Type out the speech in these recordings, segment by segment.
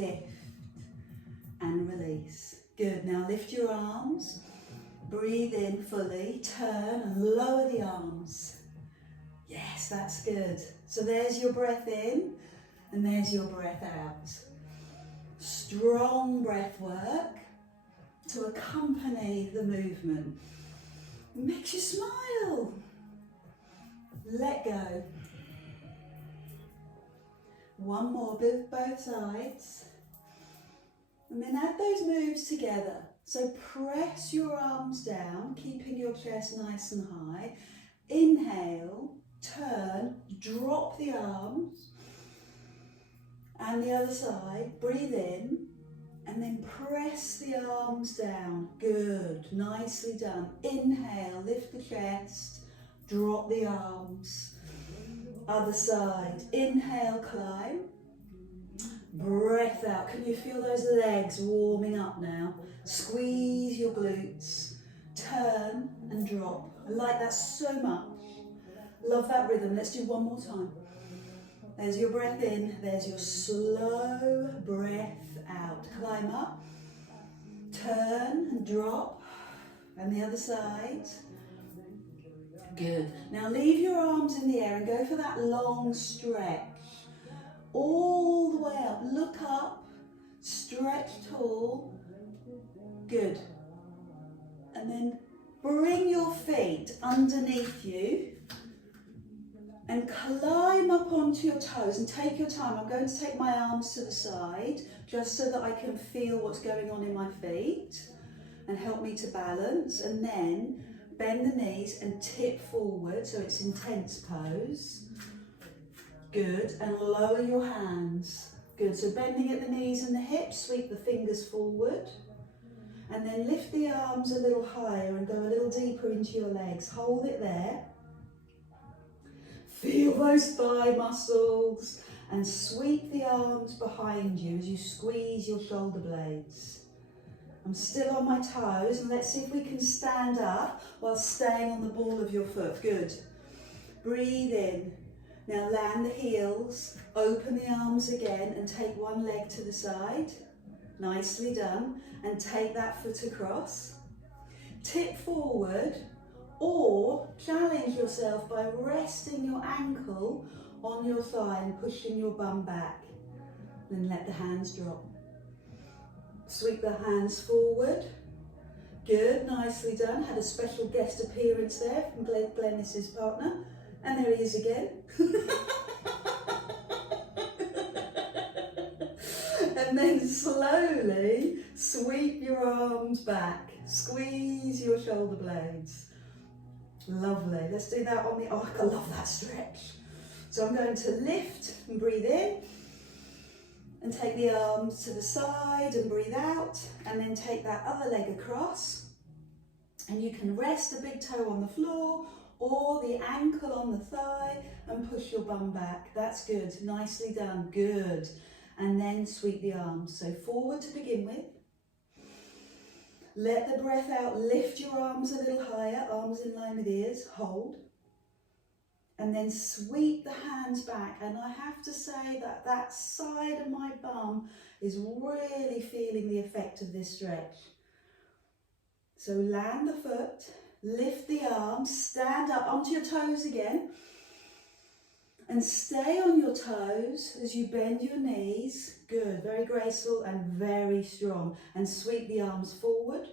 Lift and release. Good. Now lift your arms. Breathe in fully. Turn and lower the arms. Yes, that's good. So there's your breath in and there's your breath out. Strong breath work to accompany the movement. It makes you smile. Let go. One more, both sides. And then add those moves together. So press your arms down, keeping your chest nice and high. Inhale, turn, drop the arms. And the other side, breathe in. And then press the arms down. Good, nicely done. Inhale, lift the chest, drop the arms. Other side, inhale, climb. Breath out. Can you feel those legs warming up now? Squeeze your glutes. Turn and drop. I like that so much. Love that rhythm. Let's do one more time. There's your breath in. There's your slow breath out. Climb up. Turn and drop. And the other side. Good. Now leave your arms in the air and go for that long stretch. All the way up. Look up. Stretch tall. Good. And then bring your feet underneath you and climb up onto your toes and take your time. I'm going to take my arms to the side just so that I can feel what's going on in my feet and help me to balance. And then bend the knees and tip forward so it's intense pose. Good. And lower your hands. Good. So bending at the knees and the hips, sweep the fingers forward. And then lift the arms a little higher and go a little deeper into your legs. Hold it there. Feel those thigh muscles and sweep the arms behind you as you squeeze your shoulder blades. I'm still on my toes, and let's see if we can stand up while staying on the ball of your foot. Good. Breathe in. Now land the heels, open the arms again and take one leg to the side. Nicely done. And take that foot across. Tip forward or challenge yourself by resting your ankle on your thigh and pushing your bum back. Then let the hands drop. Sweep the hands forward. Good, nicely done. Had a special guest appearance there from Glennis's partner. And there he is again. And then slowly sweep your arms back. Squeeze your shoulder blades. Lovely. Let's do that on the, oh, I love that stretch. So I'm going to lift and breathe in. And take the arms to the side and breathe out. And then take that other leg across. And you can rest the big toe on the floor or the ankle on the thigh and push your bum back. That's good. Nicely done. Good. And then sweep the arms. So forward to begin with. Let the breath out. Lift your arms a little higher. Arms in line with ears. Hold. And then sweep the hands back. And I have to say that that side of my bum is really feeling the effect of this stretch. So land the foot. Lift the arms. Stand up onto your toes again. And stay on your toes as you bend your knees. Good, very graceful and very strong. And sweep the arms forward.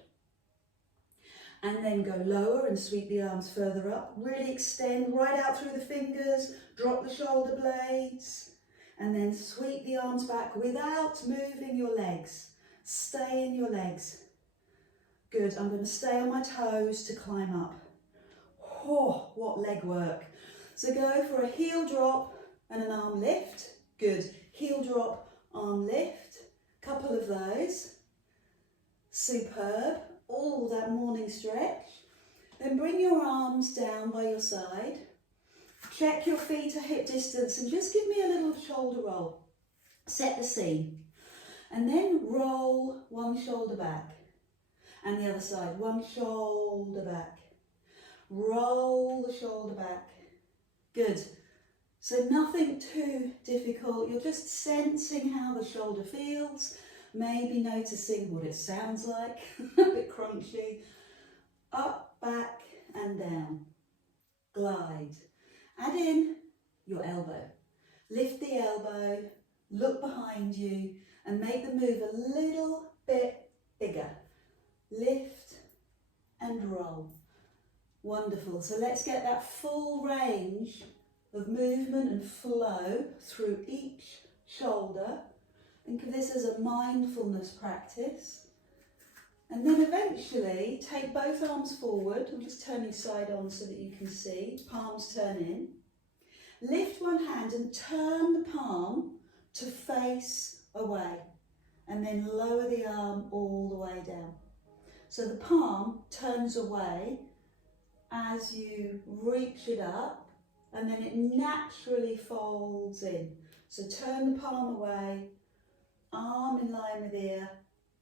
And then go lower and sweep the arms further up. Really extend right out through the fingers. Drop the shoulder blades. And then sweep the arms back without moving your legs. Stay in your legs. Good, I'm going to stay on my toes to climb up. Oh, what leg work. So go for a heel drop and an arm lift. Good. Heel drop, arm lift. Couple of those. Superb. All that morning stretch. Then bring your arms down by your side. Check your feet at hip distance and just give me a little shoulder roll. Set the scene. And then roll one shoulder back. And the other side. One shoulder back. Roll the shoulder back. Good. So nothing too difficult, you're just sensing how the shoulder feels, maybe noticing what it sounds like, a bit crunchy. Up, back and down. Glide. Add in your elbow. Lift the elbow, look behind you and make the move a little bit bigger. Lift and roll. Wonderful. So let's get that full range of movement and flow through each shoulder. Think of this as a mindfulness practice. And then eventually take both arms forward. I'm just turning side on so that you can see. Palms turn in. Lift one hand and turn the palm to face away. And then lower the arm all the way down. So the palm turns away as you reach it up. And then it naturally folds in. So turn the palm away, arm in line with ear,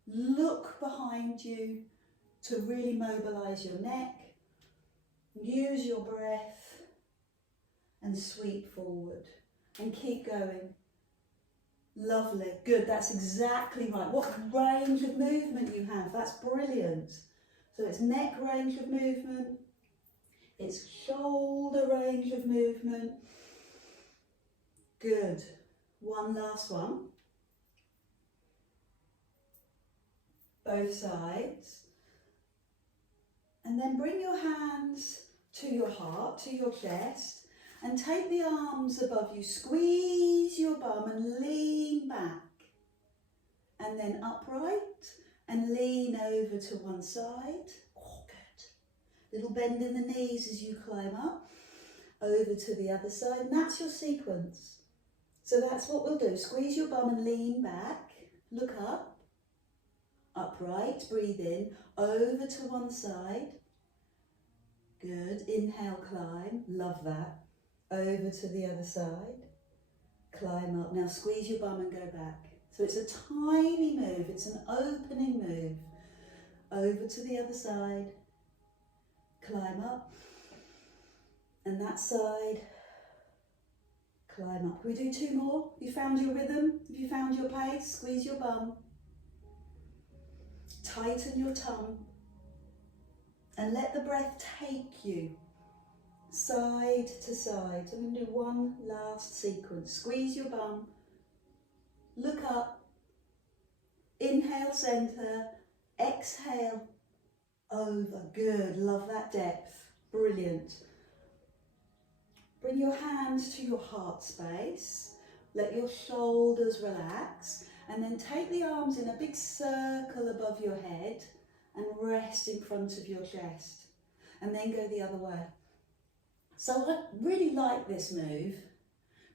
look behind you to really mobilise your neck, use your breath and sweep forward and keep going. Lovely, good, that's exactly right. What range of movement you have, that's brilliant. So it's neck range of movement, it's shoulder range of movement. Good. One last one. Both sides. And then bring your hands to your heart, to your chest, and take the arms above you. Squeeze your bum and lean back. And then upright and lean over to one side. Little bend in the knees as you climb up, over to the other side, and that's your sequence. So that's what we'll do. Squeeze your bum and lean back, look up, upright, breathe in, over to one side. Good, inhale, climb, love that. Over to the other side, climb up. Now squeeze your bum and go back. So it's a tiny move, it's an opening move. Over to the other side. Climb up, and that side, climb up. Can we do two more? Have you found your rhythm? Have you found your pace? Squeeze your bum, tighten your tongue, and let the breath take you side to side. So I'm going to do one last sequence. Squeeze your bum, look up, inhale center, exhale, over. Good, love that depth, brilliant. Bring your hands to your heart space, let your shoulders relax, and then take the arms in a big circle above your head and rest in front of your chest, and then go the other way. So I really like this move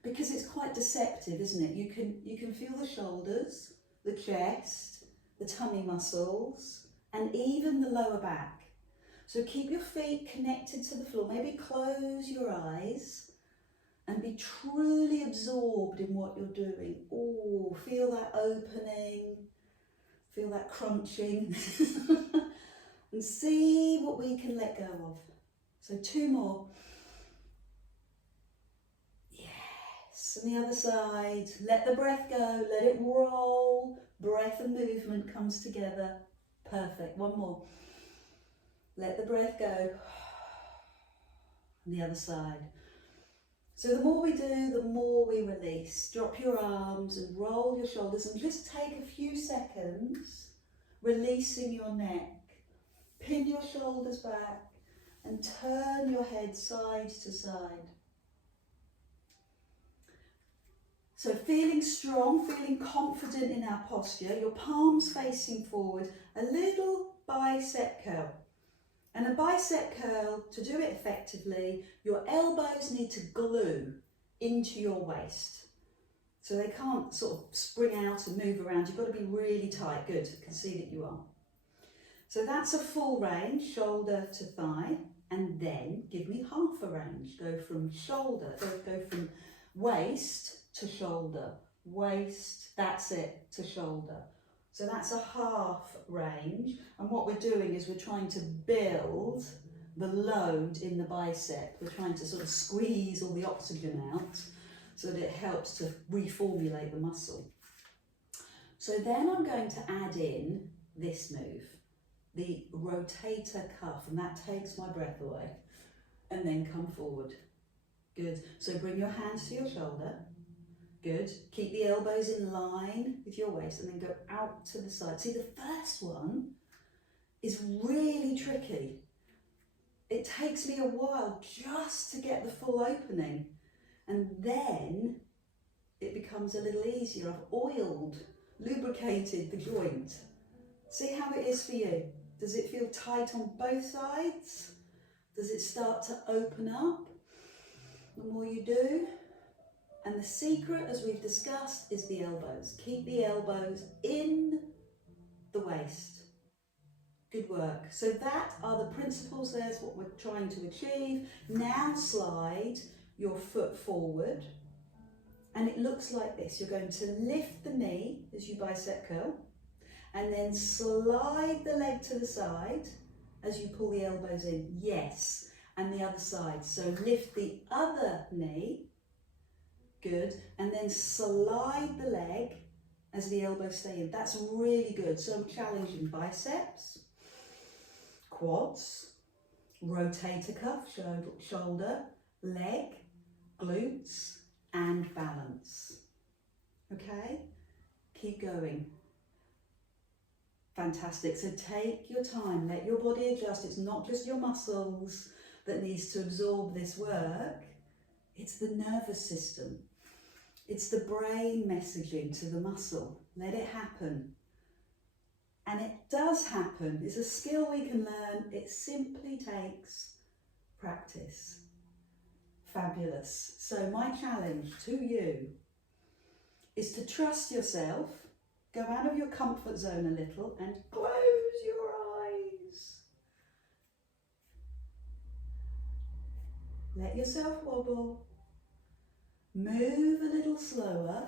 because it's quite deceptive, isn't it? You can feel the shoulders, the chest, the tummy muscles, and even the lower back. So keep your feet connected to the floor. Maybe close your eyes and be truly absorbed in what you're doing. Oh, feel that opening, feel that crunching, and see what we can let go of. So two more. Yes, and the other side. Let the breath go, let it roll. Breath and movement comes together. Perfect, one more. Let the breath go. And the other side. So the more we do, the more we release. Drop your arms and roll your shoulders and just take a few seconds releasing your neck. Pin your shoulders back and turn your head side to side. So feeling strong, feeling confident in our posture, your palms facing forward, a little bicep curl. And a bicep curl, to do it effectively, your elbows need to glue into your waist. So they can't sort of spring out and move around. You've got to be really tight. Good, I can see that you are. So that's a full range, shoulder to thigh, and then give me half a range. Go from shoulder, go from waist to shoulder, waist, that's it, to shoulder. So that's a half range, and what we're doing is we're trying to build the load in the bicep. We're trying to sort of squeeze all the oxygen out so that it helps to reformulate the muscle. So then I'm going to add in this move, the rotator cuff, and that takes my breath away. And then come forward. Good. So bring your hands to your shoulder. Good. Keep the elbows in line with your waist and then go out to the side. See, the first one is really tricky. It takes me a while just to get the full opening, and then it becomes a little easier. I've oiled, lubricated the joint. See how it is for you? Does it feel tight on both sides? Does it start to open up the more you do? And the secret, as we've discussed, is the elbows. Keep the elbows in the waist. Good work. So that are the principles. There's what we're trying to achieve. Now slide your foot forward. And it looks like this. You're going to lift the knee as you bicep curl. And then slide the leg to the side as you pull the elbows in. Yes. And the other side. So lift the other knee. Good. And then slide the leg as the elbows stay in. That's really good. So I'm challenging biceps, quads, rotator cuff, shoulder, leg, glutes, and balance. Okay? Keep going. Fantastic. So take your time. Let your body adjust. It's not just your muscles that needs to absorb this work. It's the nervous system. It's the brain messaging to the muscle. Let it happen. And it does happen. It's a skill we can learn. It simply takes practice. Fabulous. So my challenge to you is to trust yourself, go out of your comfort zone a little and close your eyes. Let yourself wobble. Move a little slower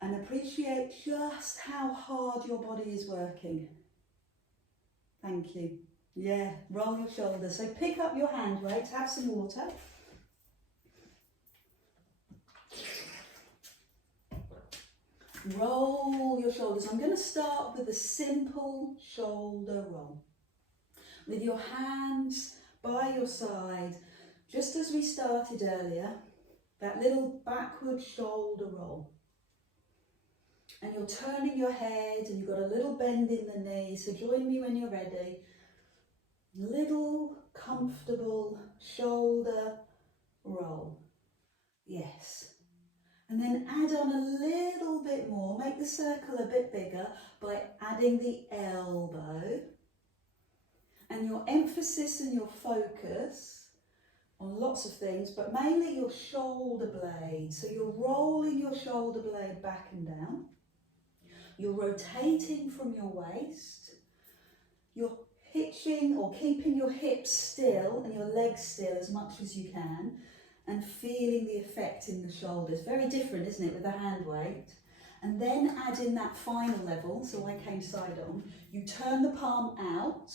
and appreciate just how hard your body is working. Thank you. Yeah, roll your shoulders. So pick up your hand weights, have some water. Roll your shoulders. I'm going to start with a simple shoulder roll. With your hands by your side, just as we started earlier. That little backward shoulder roll. And you're turning your head and you've got a little bend in the knee. So join me when you're ready. Little comfortable shoulder roll. Yes. And then add on a little bit more. Make the circle a bit bigger by adding the elbow. And your emphasis and your focus on lots of things, but mainly your shoulder blade. So you're rolling your shoulder blade back and down. You're rotating from your waist. You're hitching or keeping your hips still and your legs still as much as you can, and feeling the effect in the shoulders. Very different, isn't it, with the hand weight? And then add in that final level. So I came side on. You turn the palm out.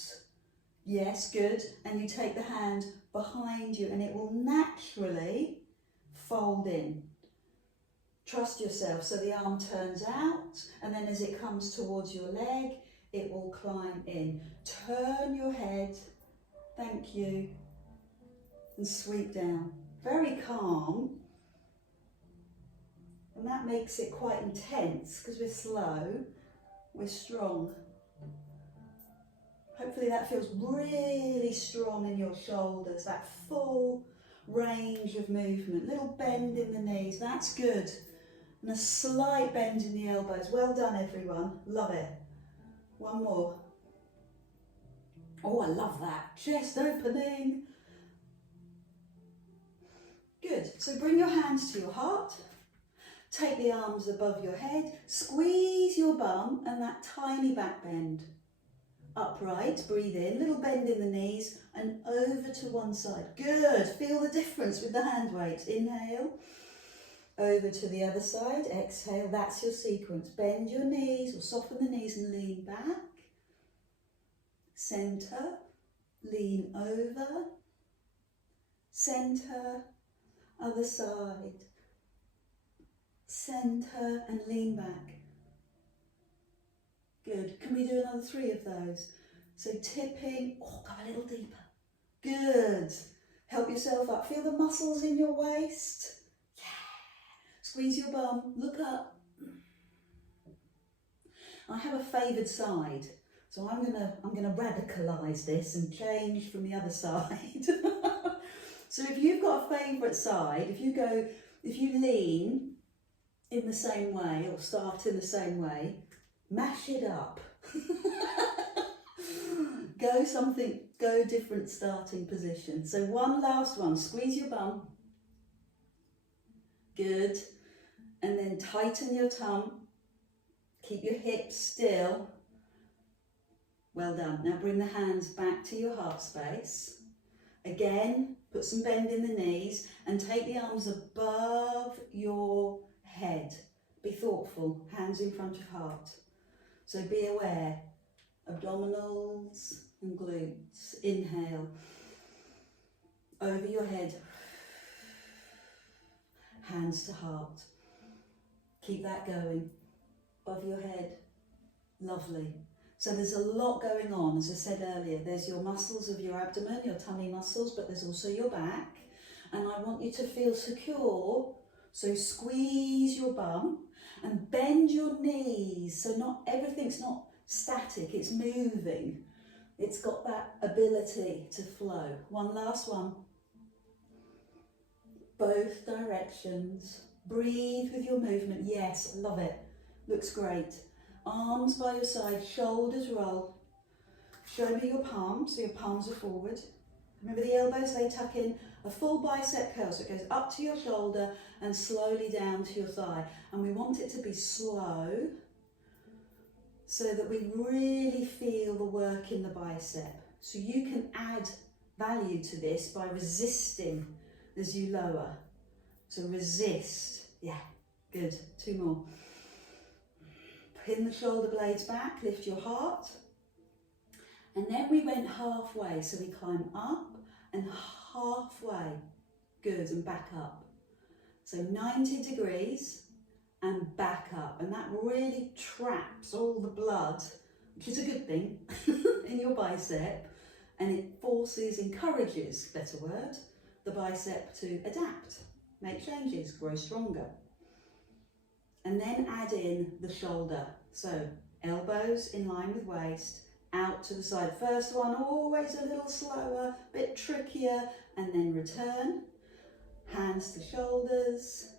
Yes, good. And you take the hand behind you and it will naturally fold in. Trust yourself. So the arm turns out and then as it comes towards your leg, it will climb in. Turn your head, thank you, and sweep down. Very calm. And that makes it quite intense because we're slow, we're strong. Hopefully that feels really strong in your shoulders, that full range of movement. Little bend in the knees, that's good. And a slight bend in the elbows. Well done, everyone. Love it. One more. Oh, I love that. Chest opening. Good. So bring your hands to your heart. Take the arms above your head. Squeeze your bum and that tiny back bend. Upright, breathe in, little bend in the knees and over to one side. Good, feel the difference with the hand weight. Inhale, over to the other side, exhale, that's your sequence. Bend your knees or soften the knees and lean back. Centre, lean over, centre, Other side. Centre and lean back. Good. Can we do another 3 of those? So tipping, go a little deeper. Good. Help yourself up. Feel the muscles in your waist. Yeah. Squeeze your bum. Look up. I have a favoured side, so I'm gonna radicalise this and change from the other side. So if you've got a favourite side, if you lean in the same way or start in the same way, mash it up. Go different starting position. So one last one, squeeze your bum. Good. And then tighten your tum. Keep your hips still. Well done. Now bring the hands back to your heart space. Again, put some bend in the knees and take the arms above your head. Be thoughtful, hands in front of heart. So be aware, abdominals and glutes. Inhale, over your head, hands to heart. Keep that going, above your head, lovely. So there's a lot going on, as I said earlier. There's your muscles of your abdomen, your tummy muscles, but there's also your back. And I want you to feel secure, so squeeze your bum and bend your knees. So not everything's not static, it's moving. It's got that ability to flow. One last one. Both directions. Breathe with your movement. Yes, love it. Looks great. Arms by your side, shoulders roll. Show me your palms, so your palms are forward. Remember the elbows, they tuck in. A full bicep curl, so it goes up to your shoulder and slowly down to your thigh. And we want it to be slow so that we really feel the work in the bicep. So you can add value to this by resisting as you lower. So resist. Yeah, good. 2 more. Pin the shoulder blades back, lift your heart. And then we went halfway, so we climb up and halfway. Good, and back up. So 90 degrees and back up. And that really traps all the blood, which is a good thing, in your bicep. And it encourages, better word, the bicep to adapt, make changes, grow stronger. And then add in the shoulder. So elbows in line with waist, out to the side. First one, always a little slower, bit trickier, and then return. Hands to shoulders,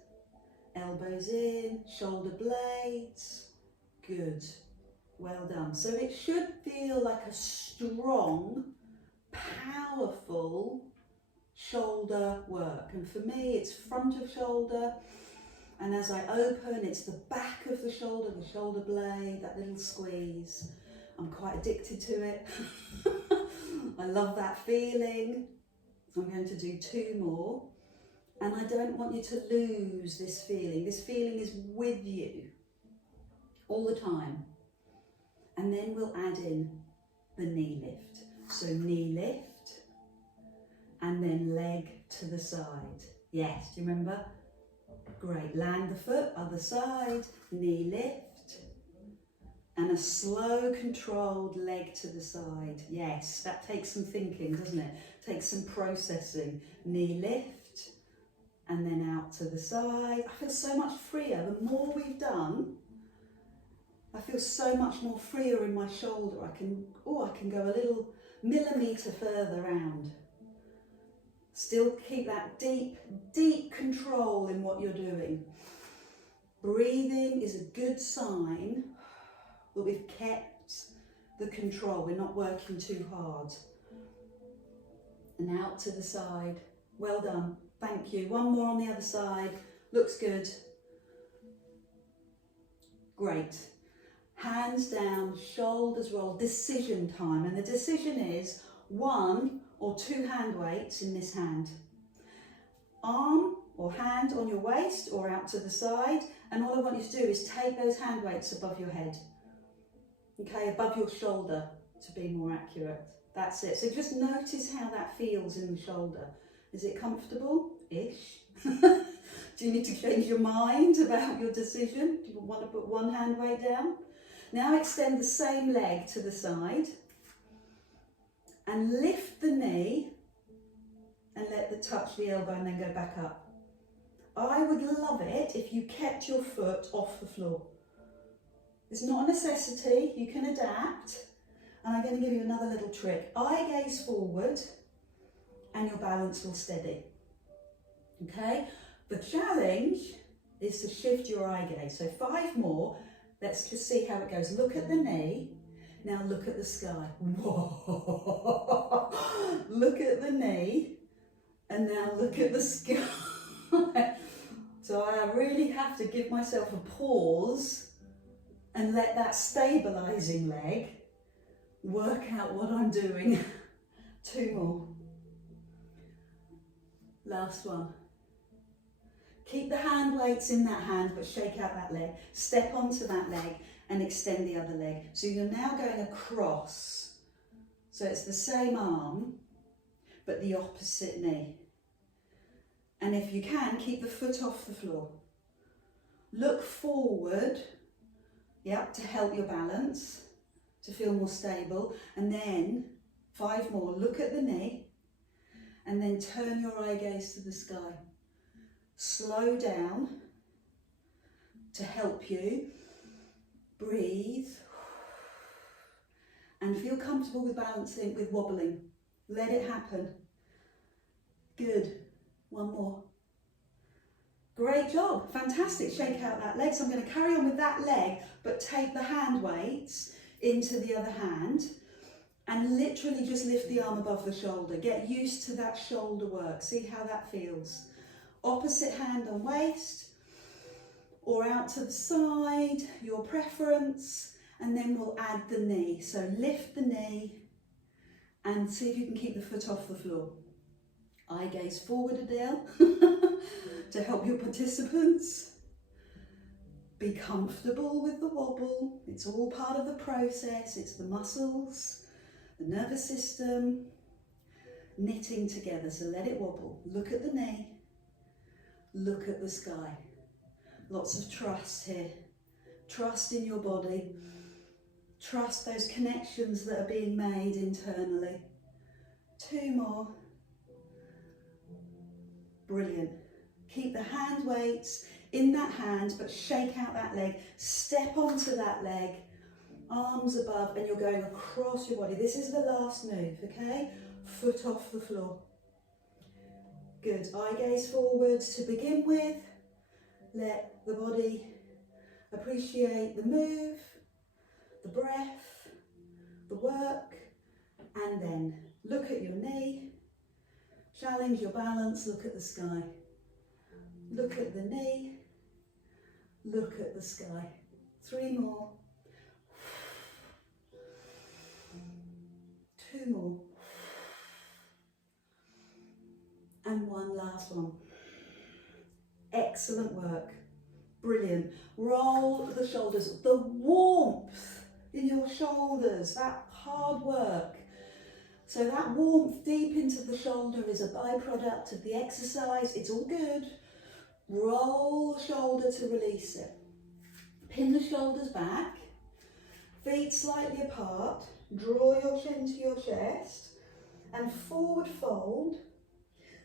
elbows in, shoulder blades. Good, well done. So it should feel like a strong, powerful shoulder work. And for me, it's front of shoulder. And as I open, it's the back of the shoulder blade, that little squeeze. I'm quite addicted to it. I love that feeling. I'm going to do 2 more. And I don't want you to lose this feeling. This feeling is with you all the time. And then we'll add in the knee lift. So knee lift and then leg to the side. Yes, do you remember? Great, land the foot, other side, knee lift, and a slow controlled leg to the side. Yes, that takes some thinking, doesn't it? Takes some processing. Knee lift, and then out to the side. I feel so much freer. The more we've done, I feel so much more freer in my shoulder. I can go a little millimetre further round. Still keep that deep, deep control in what you're doing. Breathing is a good sign that we've kept the control. We're not working too hard. And out to the side. Well done. Thank you. One more on the other side. Looks good. Great. Hands down, shoulders roll. Decision time. And the decision is 1 or 2 hand weights in this hand. Arm or hand on your waist or out to the side. And all I want you to do is take those hand weights above your head. Okay, above your shoulder to be more accurate. That's it. So just notice how that feels in the shoulder. Is it comfortable? ish. Do you need to change your mind about your decision? Do you want to put one hand weight down? Now extend the same leg to the side and lift the knee and let the touch the elbow and then go back up. I would love it if you kept your foot off the floor. It's not a necessity, you can adapt. And I'm going to give you another little trick. Eye gaze forward and your balance will steady. Okay? The challenge is to shift your eye gaze. So 5 more. Let's just see how it goes. Look at the knee. Now look at the sky. Whoa. Look at the knee. And now look at the sky. So I really have to give myself a pause and let that stabilizing leg work out what I'm doing. 2 more. Last one. Keep the hand weights in that hand, but shake out that leg. Step onto that leg and extend the other leg. So you're now going across. So it's the same arm, but the opposite knee. And if you can, keep the foot off the floor. Look forward, to help your balance, to feel more stable. And then 5 more. Look at the knee and then turn your eye gaze to the sky. Slow down to help you. Breathe and feel comfortable with balancing, with wobbling. Let it happen. Good. 1 more. Great job. Fantastic. Shake out that leg. So I'm going to carry on with that leg, but take the hand weights into the other hand and literally just lift the arm above the shoulder. Get used to that shoulder work. See how that feels. Opposite hand on waist or out to the side, your preference, and then we'll add the knee. So lift the knee and see if you can keep the foot off the floor. Eye gaze forward, Adele, to help your participants. Be comfortable with the wobble. It's all part of the process. It's the muscles, the nervous system, knitting together. So let it wobble. Look at the knee. Look at the sky. Lots of trust here. Trust in your body. Trust those connections that are being made internally. 2 more. Brilliant. Keep the hand weights in that hand, but shake out that leg. Step onto that leg, arms above, and you're going across your body. This is the last move, okay? Foot off the floor. Good. Eye gaze forwards to begin with. Let the body appreciate the move, the breath, the work, and then look at your knee. Challenge your balance, look at the sky. Look at the knee, look at the sky. 3 more. 2 more. And 1 last one. Excellent work. Brilliant. Roll the shoulders. The warmth in your shoulders, that hard work. So that warmth deep into the shoulder is a byproduct of the exercise. It's all good. Roll the shoulder to release it. Pin the shoulders back. Feet slightly apart. Draw your chin to your chest. And forward fold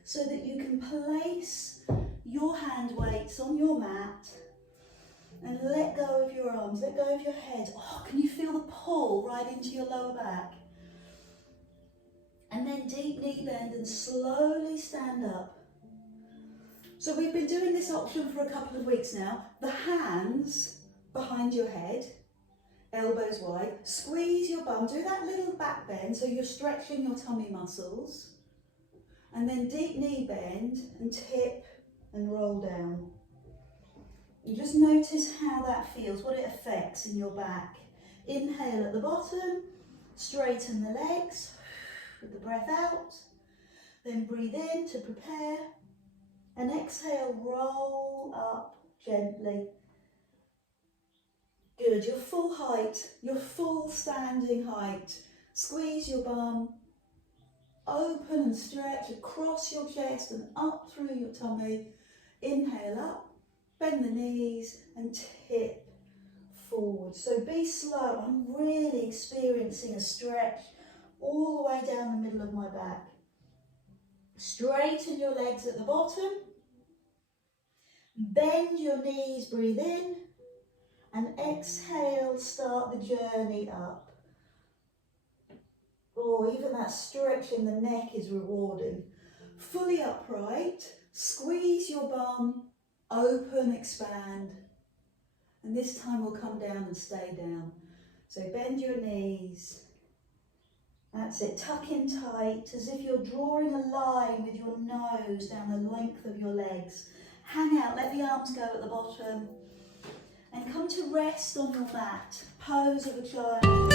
so that you can place your hand weights on your mat. And let go of your arms. Let go of your head. Oh, can you feel the pull right into your lower back? And then deep knee bend and slowly stand up. So we've been doing this option for a couple of weeks now. The hands behind your head, elbows wide. Squeeze your bum. Do that little back bend so you're stretching your tummy muscles. And then deep knee bend and tip and roll down. And just notice how that feels, what it affects in your back. Inhale at the bottom, straighten the legs. With the breath out, then breathe in to prepare, and exhale, roll up gently. Good, your full height, your full standing height. Squeeze your bum, open and stretch across your chest and up through your tummy. Inhale up, bend the knees and tip forward. So be slow. I'm really experiencing a stretch all the way down the middle of my back. Straighten your legs at the bottom. Bend your knees, breathe in. And exhale, start the journey up. Oh, even that stretch in the neck is rewarding. Fully upright, squeeze your bum, open, expand. And this time we'll come down and stay down. So bend your knees. That's it, tuck in tight, as if you're drawing a line with your nose down the length of your legs. Hang out, let the arms go at the bottom. And come to rest on your mat, pose of a child.